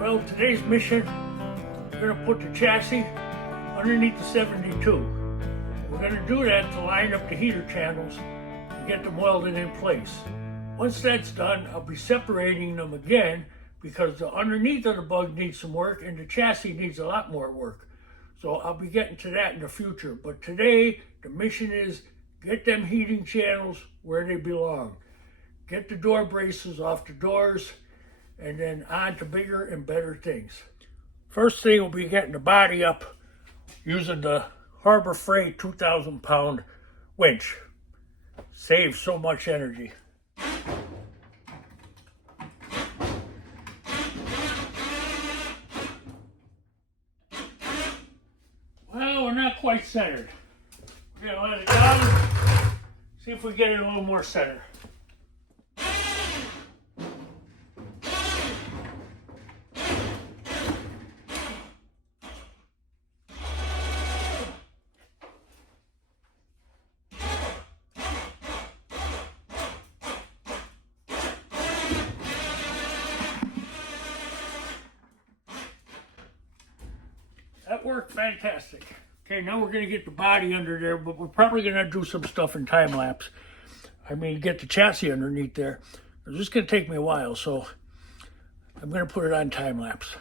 Well, today's mission, we're going to put the chassis underneath the 72. We're going to do that to line up the heater channels and get them welded in place. Once that's done, I'll be separating them again because the underneath of the bug needs some work and the chassis needs a lot more work. So I'll be getting to that in the future. But today, the mission is get them heating channels where they belong. Get the door braces off the doors, and then on to bigger and better things. First thing will be getting the body up using the Harbor Freight 2,000 pound winch. Saves so much energy. Well, we're not quite centered. We're gonna let it down, see if we get it a little more centered. That worked fantastic. Okay, now we're going to get the body under there, but we're probably going to do some stuff in time lapse. I mean, get the chassis underneath there. It's just going to take me a while, so I'm going to put it on time lapse.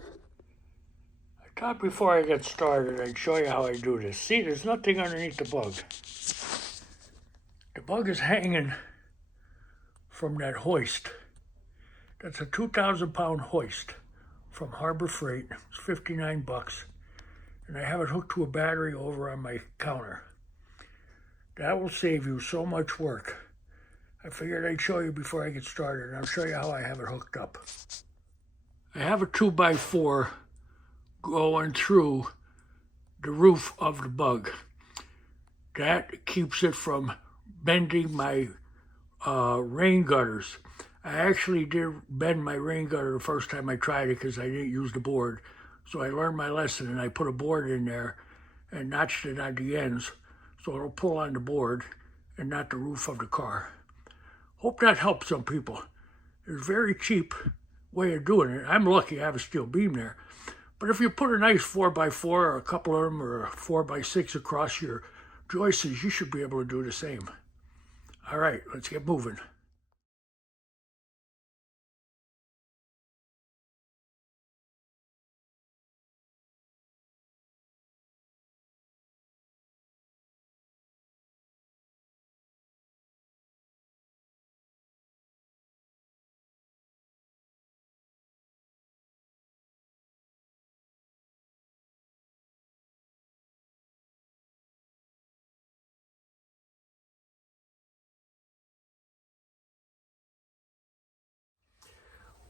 I thought before I get started, I'd show you how I do this. See, there's nothing underneath the bug. The bug is hanging from that hoist. That's a 2,000 pound hoist from Harbor Freight. It's 59 bucks. And I have it hooked to a battery over on my counter. That will save you so much work. I figured I'd show you before I get started, and I'll show you how I have it hooked up. I have a 2x4 going through the roof of the bug. That keeps it from bending my rain gutters. I actually did bend my rain gutter the first time I tried it because I didn't use the board. So I learned my lesson and I put a board in there and notched it on the ends so it'll pull on the board and not the roof of the car. Hope that helps some people. It's a very cheap way of doing it. I'm lucky I have a steel beam there. But if you put a nice 4x4 or a couple of them or a 4x6 across your joists, you should be able to do the same. All right, let's get moving.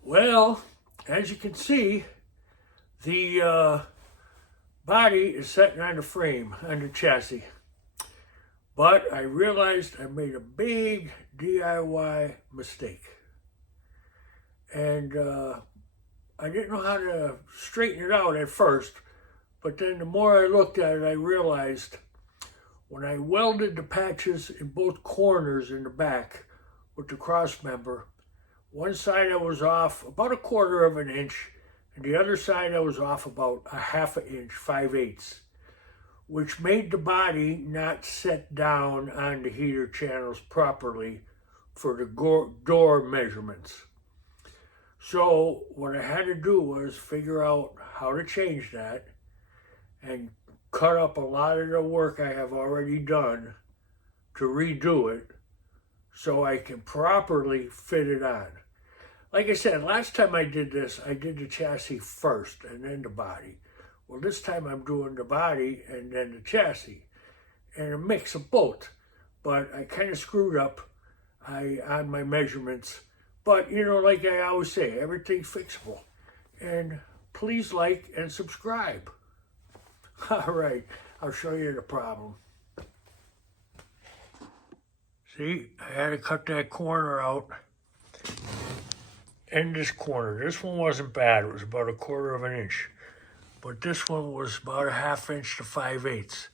Well, as you can see, the body is sitting on the frame, on the chassis. But I realized I made a big DIY mistake. And I didn't know how to straighten it out at first, but then the more I looked at it, I realized when I welded the patches in both corners in the back with the cross member, one side I was off about 1/4 of an inch, and the other side I was off about 1/2 inch, 5/8, which made the body not set down on the heater channels properly for the door measurements. So what I had to do was figure out how to change that and cut up a lot of the work I have already done to redo it so I can properly fit it on. Like I said, last time I did this, I did the chassis first and then the body. Well, this time I'm doing the body and then the chassis, and a mix of both. But I kind of screwed up on my measurements. But, you know, like I always say, everything's fixable. And please like and subscribe. All right, I'll show you the problem. See, I had to cut that corner out. And this corner. This one wasn't bad. It was about 1/4 of an inch. But this one was about 1/2 inch to 5/8.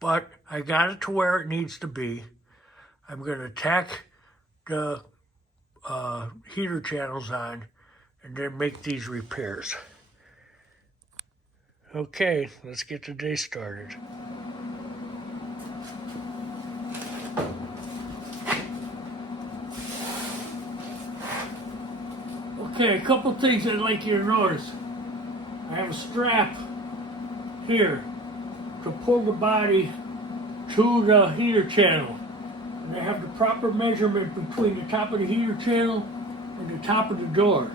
But I got it to where it needs to be. I'm going to tack the heater channels on and then make these repairs. Okay, let's get the day started. Okay, a couple things I'd like you to notice. I have a strap here to pull the body to the heater channel. And I have the proper measurement between the top of the heater channel and the top of the door.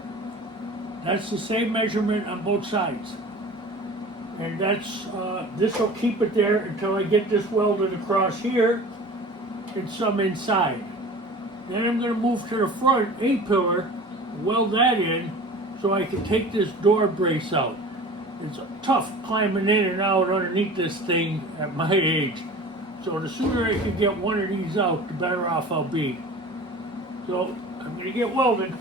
That's the same measurement on both sides. And that's, this will keep it there until I get this welded across here and some inside. Then I'm going to move to the front A-pillar, weld that in so I can take this door brace out. It's tough climbing in and out underneath this thing at my age. So the sooner I can get one of these out, the better off I'll be. So I'm going to get welded.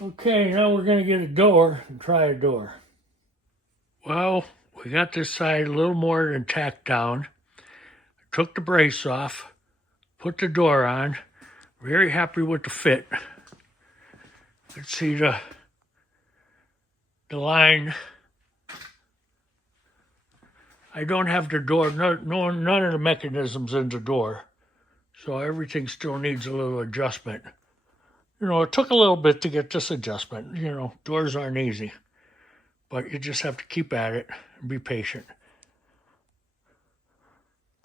Okay, now we're going to get a door and try a door. Well, we got this side a little more than tacked down. Took the brace off, put the door on. Very happy with the fit. Let's see the line. I don't have the door, none of the mechanisms in the door, so everything still needs a little adjustment. You know, it took a little bit to get this adjustment. You know, doors aren't easy, but you just have to keep at it and be patient.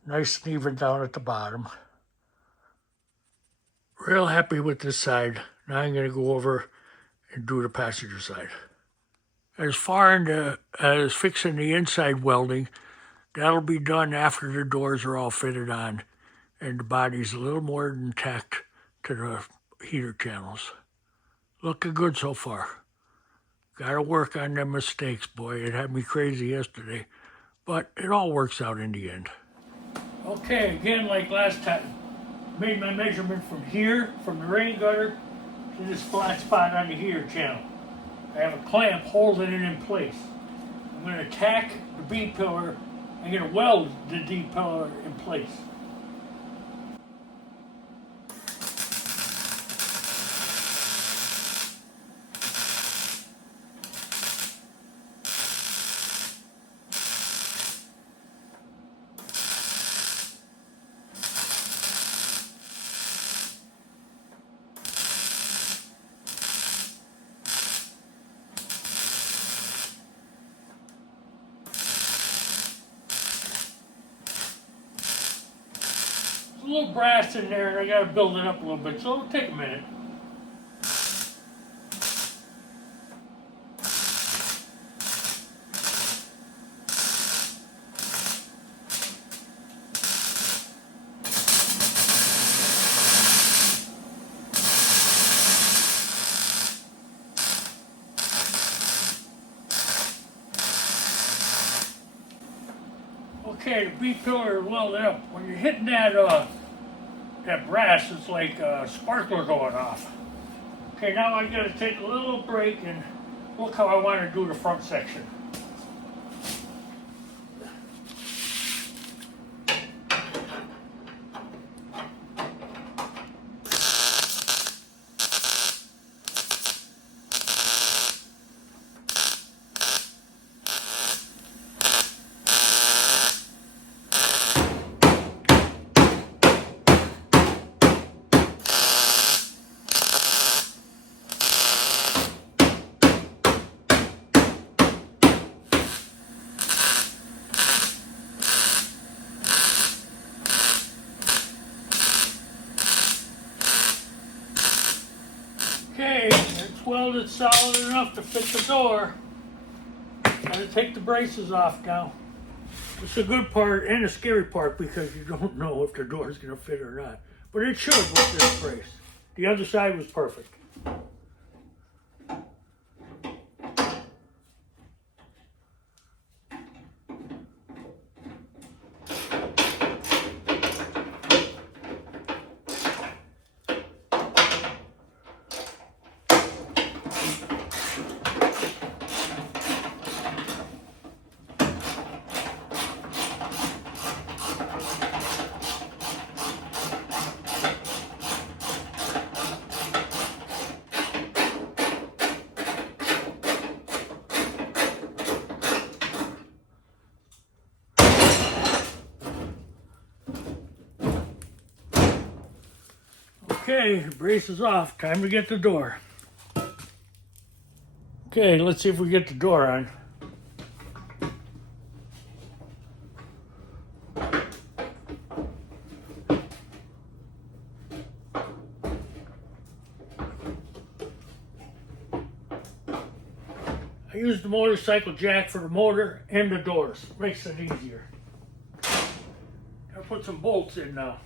Nice and even down at the bottom. Real happy with this side. Now I'm going to go over and do the passenger side. As far as fixing the inside welding, that'll be done after the doors are all fitted on and the body's a little more than tacked to the heater channels. Looking good so far. Gotta work on them mistakes, boy. It had me crazy yesterday, but it all works out in the end. Okay, again, like last time, made my measurement from here, from the rain gutter, to this flat spot on the heater channel. I have a clamp holding it in place. I'm going to tack the B pillar. I'm going to weld the D pillar in place. A little brass in there and I got to build it up a little bit, so it'll take a minute. Okay, the B pillar welded up. When you're hitting that brass, it's like a sparkler going off. Okay, now I gotta take a little break and look how I want to do the front section. Okay, it's welded solid enough to fit the door. Gotta take the braces off now. It's a good part and a scary part because you don't know if the door is gonna fit or not. But it should with this brace. The other side was perfect. Okay, brace is off. Time to get the door. Okay, let's see if we get the door on. I use the motorcycle jack for the motor and the doors. Makes it easier. I'll put some bolts in now.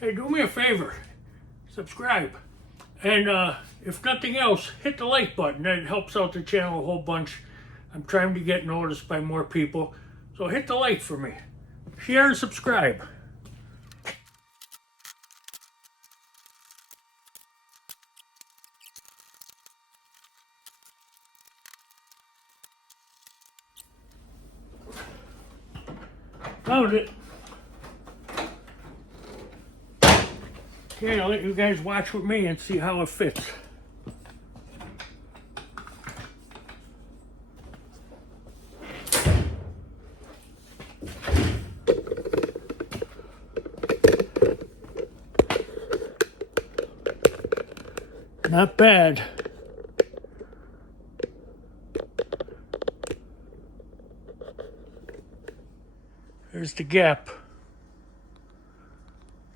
Hey, do me a favor, subscribe, and if nothing else, hit the like button. That helps out the channel a whole bunch. I'm trying to get noticed by more people, so hit the like for me. Share and subscribe. Found it. Okay, I'll let you guys watch with me and see how it fits. Not bad. There's the gap.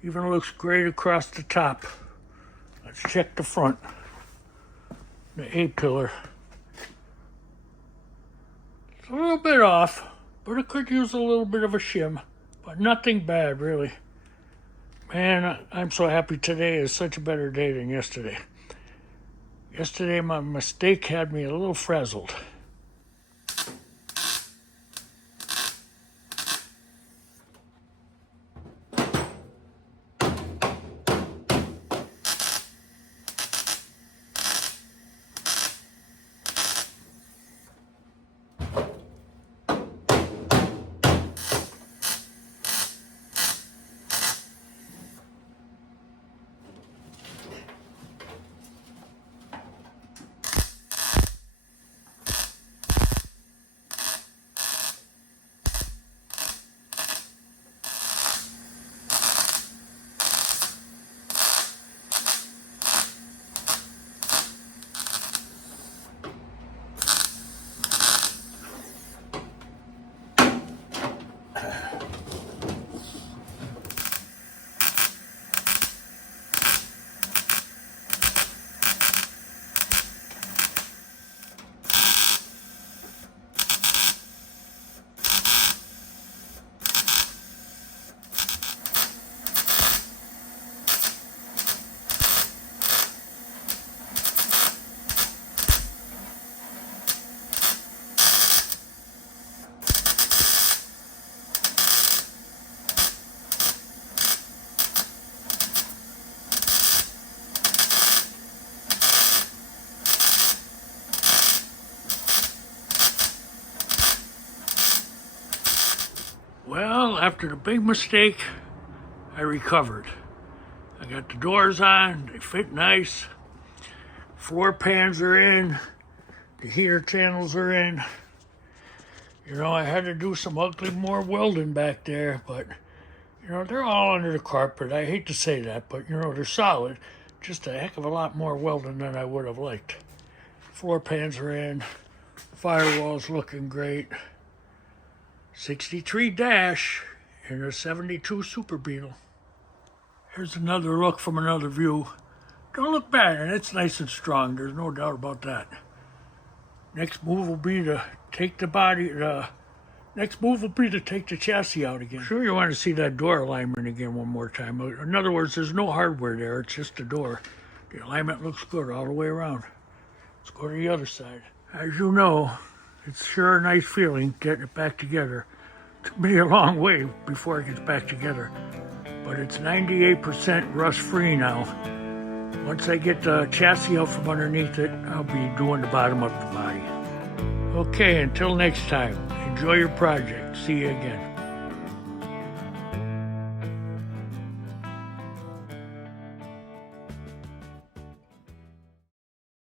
Even looks great across the top. Let's check the front. The A-pillar. It's a little bit off, but it could use a little bit of a shim. But nothing bad, really. Man, I'm so happy today is such a better day than yesterday. Yesterday, my mistake had me a little frazzled. Well, after the big mistake, I recovered. I got the doors on, they fit nice. Floor pans are in, the heater channels are in. You know, I had to do some ugly more welding back there, but you know, they're all under the carpet. I hate to say that, but you know, they're solid. Just a heck of a lot more welding than I would have liked. Floor pans are in, firewall's looking great. 63 dash in a 72 Super Beetle. Here's another look from another view. Don't look bad, and it's nice and strong. There's no doubt about that. Next move will be to take the chassis out again. Sure, you want to see that door alignment again one more time. In other words, there's no hardware there. It's just the door. The alignment looks good all the way around. Let's go to the other side. As you know, it's sure a nice feeling getting it back together. It took me a long way before it gets back together, but it's 98% rust-free now. Once I get the chassis out from underneath it, I'll be doing the bottom of the body. Okay, until next time, enjoy your project. See you again.